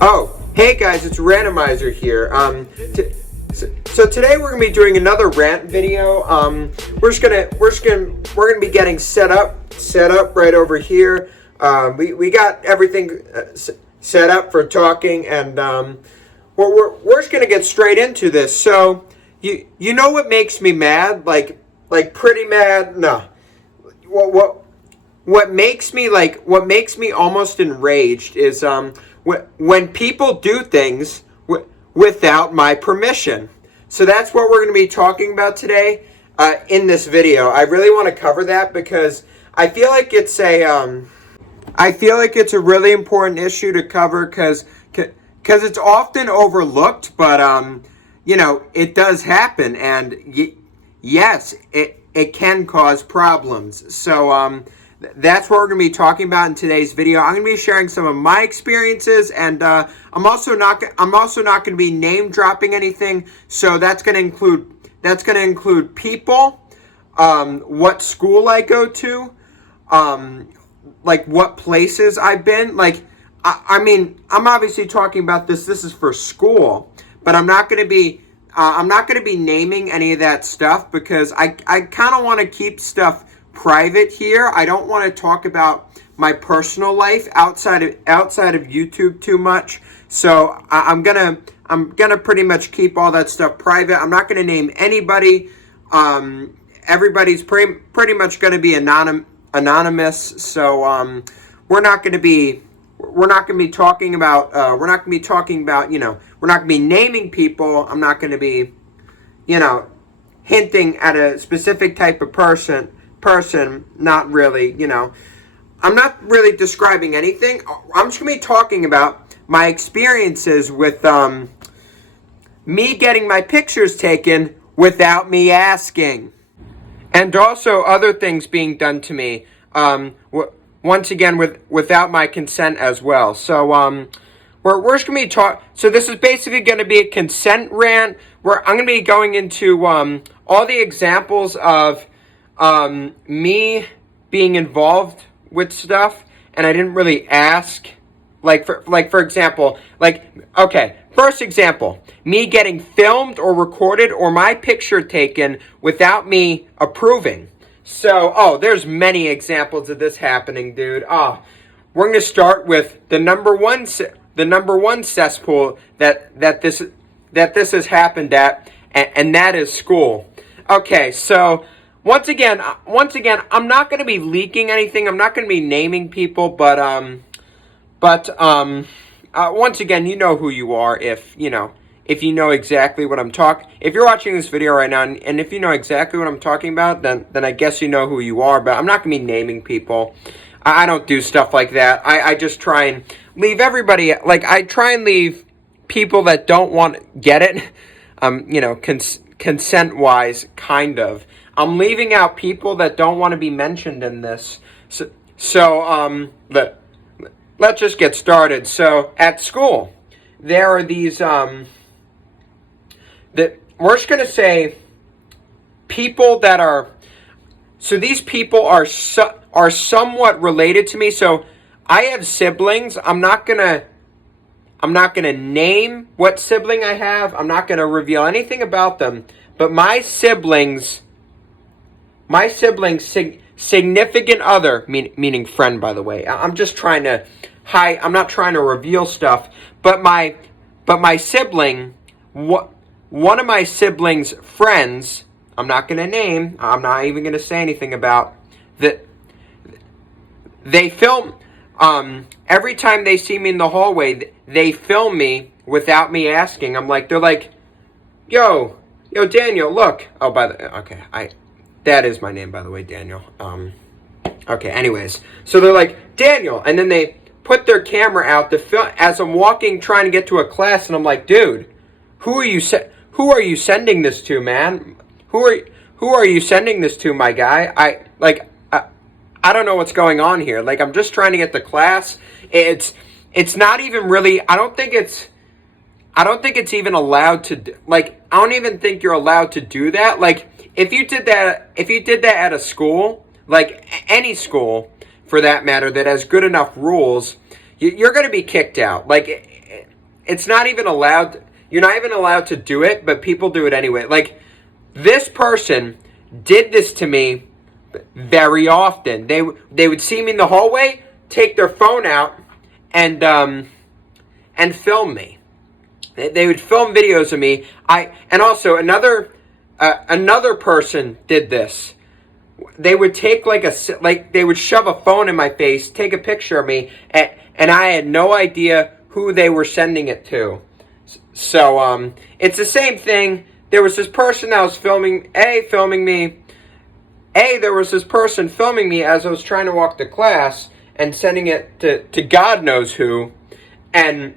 Oh, hey guys, it's Randomizer here. So today we're gonna be doing another rant video. We're gonna be getting set up right over here. We got everything set up for talking, and we're just gonna get straight into this. So you know what makes me mad? Like pretty mad? No. What makes me almost enraged is when people do things without my permission. So that's what we're going to be talking about today in this video. I really want to cover that because I feel like it's a really important issue to cover because it's often overlooked, but it does happen, and yes, it can cause problems. So that's what we're going to be talking about in today's video. I'm going to be sharing some of my experiences, and I'm also not going to be name dropping anything. So that's going to include people, what school I go to, like what places I've been. Like I mean, I'm obviously talking about this. This is for school, but I'm not going to be naming any of that stuff because I kind of want to keep stuff private here. I don't want to talk about my personal life outside of YouTube too much. So I'm gonna pretty much keep all that stuff private. I'm not gonna name anybody. Everybody's pretty much gonna be anonymous. So we're not gonna be talking about we're not gonna be naming people. I'm not gonna be hinting at a specific type of person, not really, I'm not really describing anything. I'm just going to be talking about my experiences with me getting my pictures taken without me asking. And also other things being done to me, once again, without my consent as well. So we're just going to be so this is basically going to be a consent rant where I'm going to be going into all the examples of me being involved with stuff and I didn't really ask. For example, okay, first example, me getting filmed or recorded or my picture taken without me approving. So, there's many examples of this happening, dude. We're going to start with the number one cesspool that this has happened at, and that is school. Okay, so once again, I'm not going to be leaking anything. I'm not going to be naming people, but once again, you know who you are if you know exactly what I'm talking. If you're watching this video right now, and if you know exactly what I'm talking about, then I guess you know who you are. But I'm not going to be naming people. I don't do stuff like that. I just try and leave everybody. I try and leave people that don't want to get it. Consent-wise, kind of. I'm leaving out people that don't want to be mentioned in this. So let's just get started. So at school, there are these we're just gonna say people that are. So these people are somewhat related to me. So I have siblings. I'm not gonna name what sibling I have. I'm not gonna reveal anything about them. But my siblings' significant other, meaning friend, by the way. I'm just trying to hide. I'm not trying to reveal stuff. But my sibling, one of my siblings' friends, I'm not gonna name. I'm not even gonna say anything about that. They film. Every time they see me in the hallway, they film me without me asking. They're like, yo, Daniel, look. Oh, that is my name, by the way, Daniel. Okay, anyways. So they're like, Daniel, and then they put their camera out to film as I'm walking, trying to get to a class, and I'm like, dude, who are you sending this to, man? Who are you sending this to, my guy? I don't know what's going on here. I'm just trying to get to class. It's not even really. I don't think it's even allowed to. I don't even think you're allowed to do that. If you did that at a school, any school for that matter, that has good enough rules, you're going to be kicked out. Like, it's not even allowed. You're not even allowed to do it, but people do it anyway. Like, this person did this to me very often. They would see me in the hallway, take their phone out, and film me. They would film videos of me. And also another person did this. They would take they would shove a phone in my face, take a picture of me, and I had no idea who they were sending it to. So it's the same thing. There was this person that was filming me. There was this person filming me as I was trying to walk to class and sending it to God knows who, and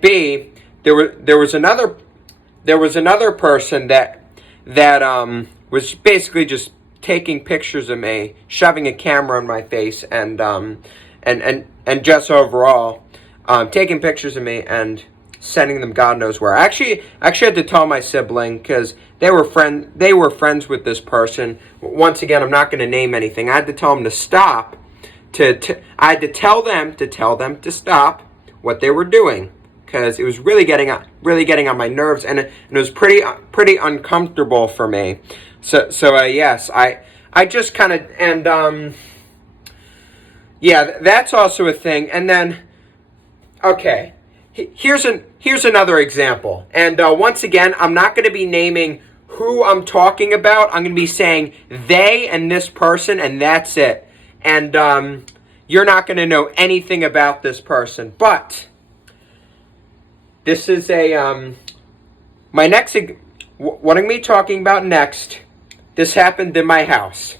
B, there was another person that was basically just taking pictures of me, shoving a camera in my face, and just overall taking pictures of me and sending them God knows where. I actually had to tell my sibling, because they were friends with this person. Once again, I'm not going to name anything. I had to tell them to stop. I had to tell them to stop what they were doing, because it was really getting on my nerves, and it was pretty uncomfortable for me. So yes, I just kind of, and yeah, that's also a thing. And then, okay, here's another example. And once again, I'm not going to be naming who I'm talking about. I'm going to be saying they and this person, and that's it. And you're not going to know anything about this person. But this is my next, what I'm going to be talking about next. This happened in my house.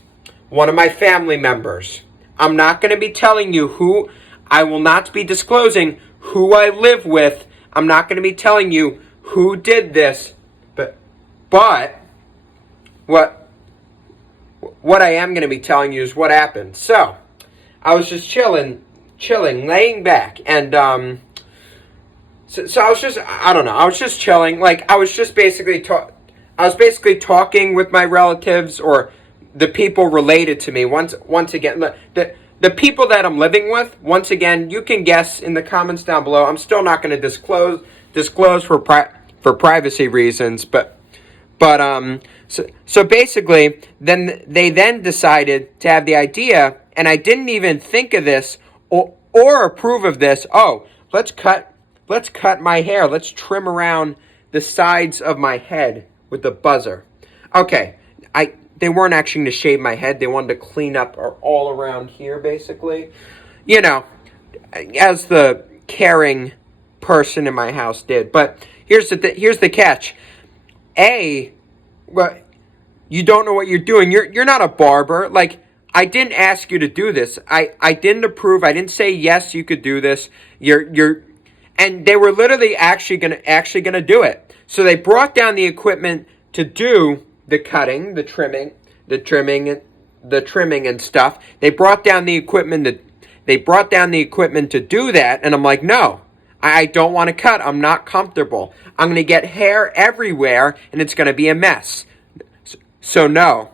One of my family members. I'm not going to be telling you who. I will not be disclosing who I live with. I'm not going to be telling you who did this. But what I am going to be telling you is what happened. So, I was just chilling, laying back, and so I was just, I don't know, I was just chilling. Like, I was just basically talking with my relatives, or the people related to me. Once again, the people that I'm living with, once again, you can guess in the comments down below. I'm still not going to disclose for privacy reasons, but so basically, then they decided to have the idea, and I didn't even think of this or approve of this. Oh, let's cut my hair. Let's trim around the sides of my head with the buzzer. Okay, they weren't actually going to shave my head. They wanted to clean up all around here, basically. You know, as the caring person in my house did. But here's the catch. Well, you don't know what you're doing. You're not a barber. Like, I didn't ask you to do this. I didn't approve. I didn't say yes, you could do this. And they were literally actually gonna do it. So they brought down the equipment to do the cutting, the trimming and stuff. They brought down the equipment to do that, and I'm like, no, I don't want to cut. I'm not comfortable. I'm going to get hair everywhere, and it's going to be a mess. So no,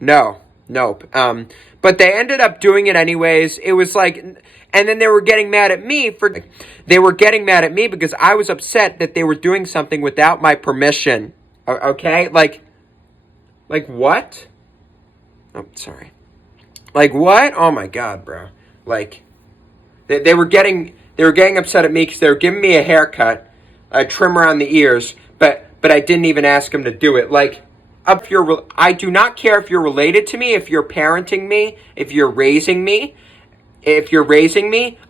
nope. But they ended up doing it anyways. It was like, and then they were getting mad at me because I was upset that they were doing something without my permission. Okay, like what? Oh, sorry. Like what? Oh my God, bro. Like they were getting upset at me because they were giving me a haircut, a trim around the ears, but I didn't even ask them to do it. Like, I do not care if you're related to me, if you're parenting me, if you're raising me,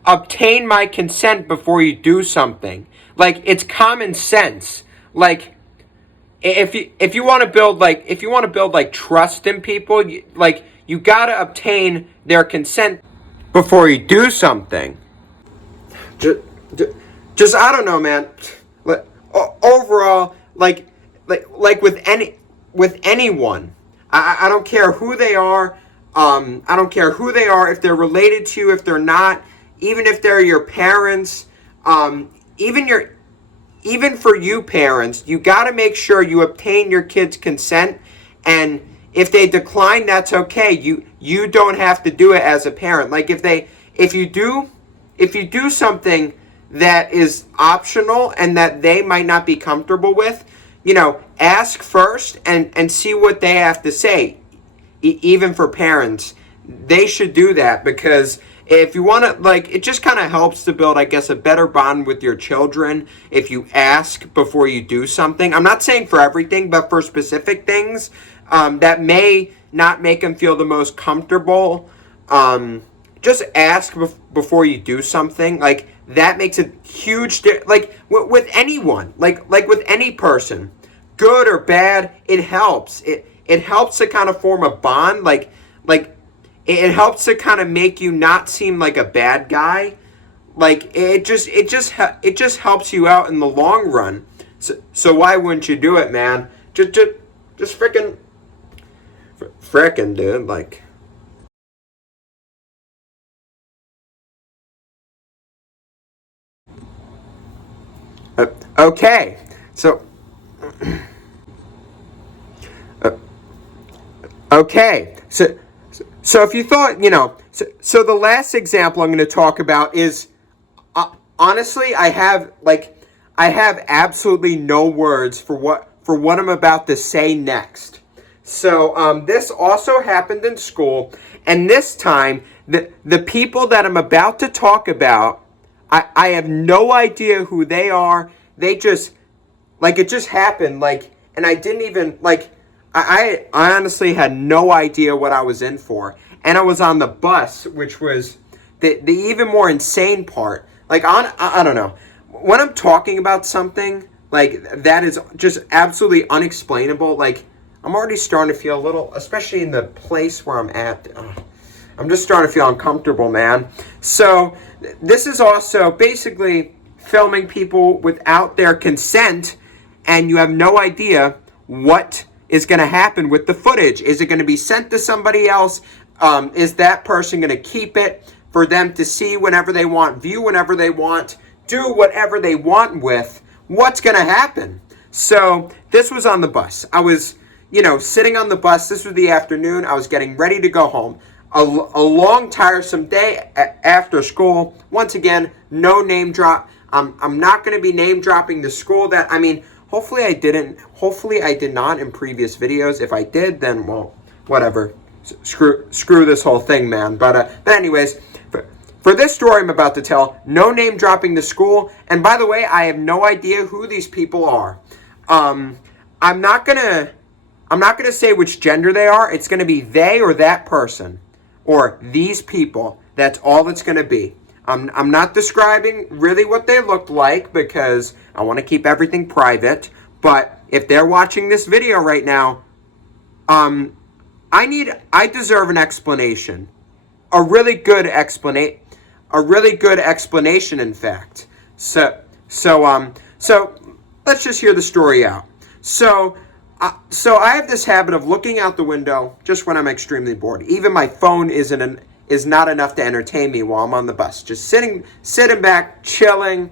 obtain my consent before you do something. Like, it's common sense. Like, if you want to build trust in people, you gotta obtain their consent before you do something. Just I don't know, man. Like, overall, like with anyone, I don't care who they are. I don't care who they are, if they're related to you, if they're not, even if they're your parents, even for you parents, you got to make sure you obtain your kids' consent. And if they decline, that's okay. You don't have to do it as a parent. Like if you do something that is optional and that they might not be comfortable with, ask first and see what they have to say. Even for parents, they should do that, because if you want to, it just kind of helps to build, I guess, a better bond with your children if you ask before you do something. I'm not saying for everything, but for specific things that may not make them feel the most comfortable, just ask before you do something. That makes a huge with anyone, like with any person, good or bad. It helps. It helps to kind of form a bond. It helps to kind of make you not seem like a bad guy. It just helps you out in the long run. So why wouldn't you do it, man? Just frickin', dude. Okay, so okay, so if you thought, so the last example I'm going to talk about is, honestly, I have absolutely no words for what I'm about to say next. So this also happened in school, and this time the people that I'm about to talk about, I have no idea who they are. They just, it just happened, and I didn't even, I honestly had no idea what I was in for. And I was on the bus, which was the even more insane part. I don't know. When I'm talking about something, that is just absolutely unexplainable, I'm already starting to feel a little, especially in the place where I'm at, I'm just starting to feel uncomfortable, man. So this is also basically filming people without their consent, and you have no idea what is going to happen with the footage. Is it going to be sent to somebody else? Is that person going to keep it for them to see whenever they want, view whenever they want, do whatever they want with? What's going to happen? So this was on the bus. I was, sitting on the bus. This was the afternoon. I was getting ready to go home. A long, tiresome day after school. Once again, no name drop. I'm not going to be name dropping the school that, hopefully I didn't. Hopefully I did not in previous videos. If I did, then, well, whatever. Screw this whole thing, man. But anyways, for this story I'm about to tell, no name dropping the school. And by the way, I have no idea who these people are. I'm not gonna say which gender they are. It's gonna be they or that person, or these people. That's all it's gonna be. I'm not describing really what they looked like, because I want to keep everything private. But if they're watching this video right now, I deserve an explanation. A really good explanation, in fact. So let's just hear the story out. So I have this habit of looking out the window just when I'm extremely bored. Even my phone is not enough to entertain me while I'm on the bus. Just sitting back, chilling,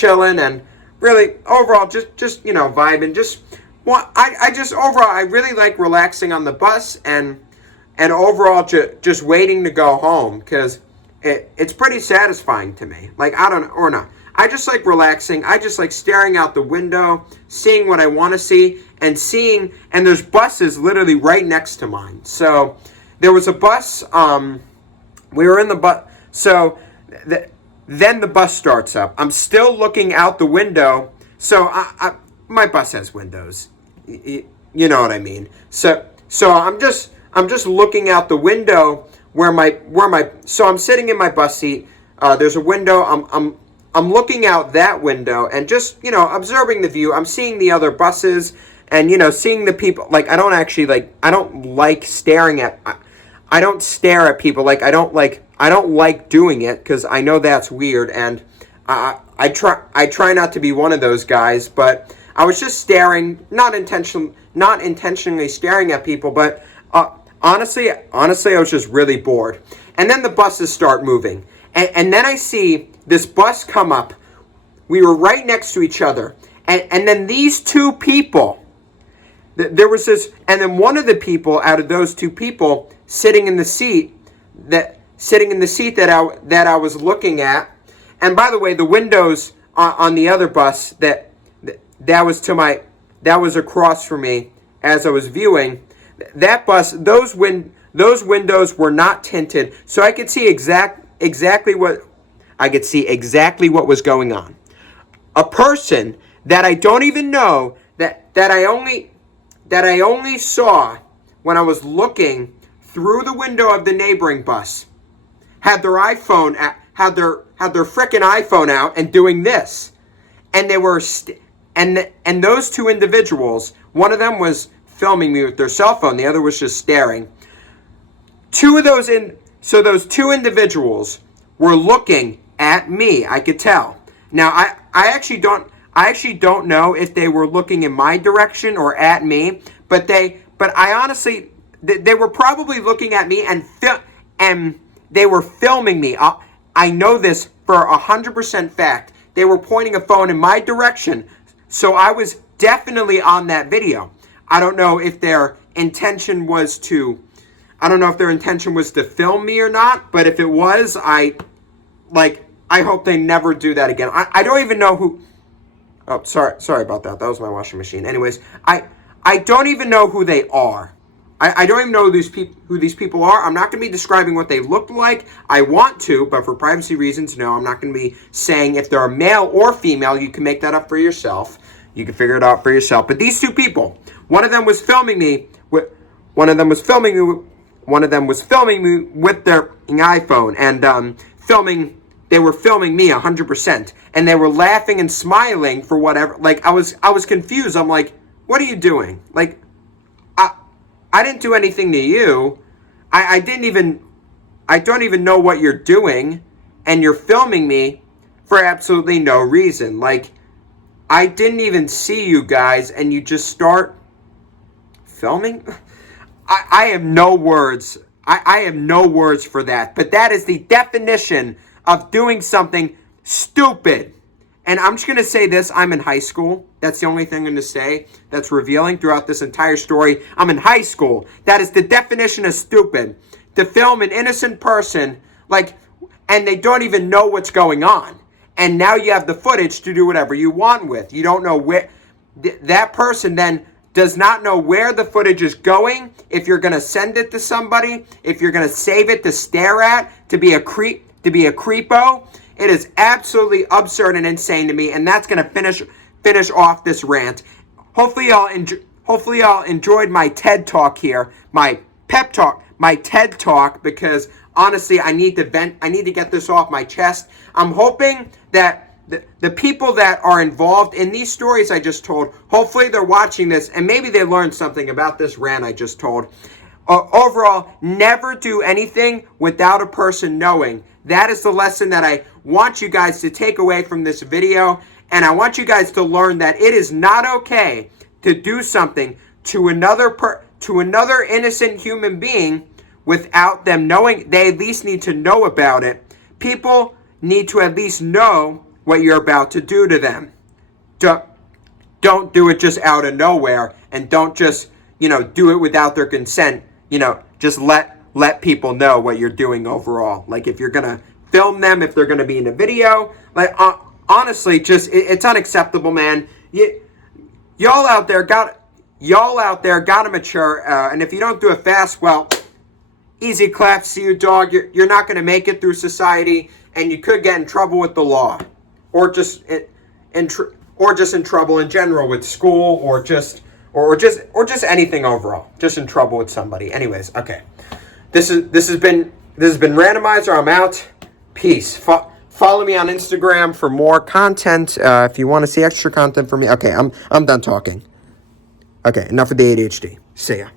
and really overall just vibing. I really like relaxing on the bus and overall just waiting to go home, because it's pretty satisfying to me. I just like relaxing. I just like staring out the window, seeing what I want to see, and there's buses literally right next to mine. So there was a bus, we were in the bus, so then the bus starts up. I'm still looking out the window, so my bus has windows. You know what I mean? So I'm just looking out the window so I'm sitting in my bus seat. There's a window. I'm looking out that window and just, observing the view. I'm seeing the other buses and, seeing the people. I don't like staring at, I don't stare at people. I don't like doing it, because I know that's weird, and I try not to be one of those guys, but I was just staring, not intentionally staring at people, but honestly, I was just really bored. And then the buses start moving, and then I see this bus come up. We were right next to each other, and then these two people, There was this, and then one of the people out of those two people sitting in the seat that I was looking at. And by the way, the windows on the other bus that was across from me as I was viewing that bus, those windows were not tinted, so I could see exactly what was going on. A person that I don't even know, that I only saw when I was looking through the window of the neighboring bus, had their frickin' iPhone out and doing this, and they were and those two individuals, one of them was filming me with their cell phone, the other was just staring. Those two individuals were looking at me. I could tell. Now I actually don't know if they were looking in my direction or at me, but I honestly, they were probably looking at me and they were filming me. I know this for 100% fact. They were pointing a phone in my direction, so I was definitely on that video. I don't know if their intention was to film me or not, but if it was, I hope they never do that again. I don't even know who. Oh, sorry about that. That was my washing machine. Anyways, I don't even know who they are. I don't even know who these people are. I'm not going to be describing what they look like. I want to, but for privacy reasons, no, I'm not going to be saying if they're a male or female. You can make that up for yourself. You can figure it out for yourself. But these two people, one of them was filming me with their iPhone and they were filming me 100%, and they were laughing and smiling for whatever. Like I was confused. I'm like, what are you doing? Like, I didn't do anything to you. I don't even know what you're doing, and you're filming me for absolutely no reason. Like, I didn't even see you guys, and you just start filming? I have no words. I have no words for that. But that is the definition of doing something stupid. And I'm just going to say this. I'm in high school. That's the only thing I'm going to say that's revealing throughout this entire story. I'm in high school. That is the definition of stupid. To film an innocent person, and they don't even know what's going on. And now you have the footage to do whatever you want with. You don't know where. That person then does not know where the footage is going, if you're going to send it to somebody, if you're going to save it to stare at, to be a creepo. It is absolutely absurd and insane to me, and that's going to finish off this rant. Hopefully y'all enjoyed my TED Talk here, my pep talk, my TED Talk, because honestly, I need to vent. I need to get this off my chest. I'm hoping that the people that are involved in these stories I just told, hopefully they're watching this and maybe they learned something about this rant I just told. Overall, never do anything without a person knowing. That is the lesson that I want you guys to take away from this video. And I want you guys to learn that it is not okay to do something to another innocent human being without them knowing. They at least need to know about it. People need to at least know what you're about to do to them. Don't do it just out of nowhere, and don't just, do it without their consent. Just let people know what you're doing overall. Like, if you're going to film them, if they're going to be in a video, honestly, it's unacceptable, man. Y'all out there gotta mature, and if you don't do it fast, well, easy claps to you, dog. You're not going to make it through society, and you could get in trouble with the law, or just in trouble in general with school, or just anything overall. Just in trouble with somebody. Anyways, okay. This has been Randomizer. I'm out. Peace. Follow me on Instagram for more content. If you want to see extra content from me. Okay, I'm done talking. Okay, enough of the ADHD. See ya.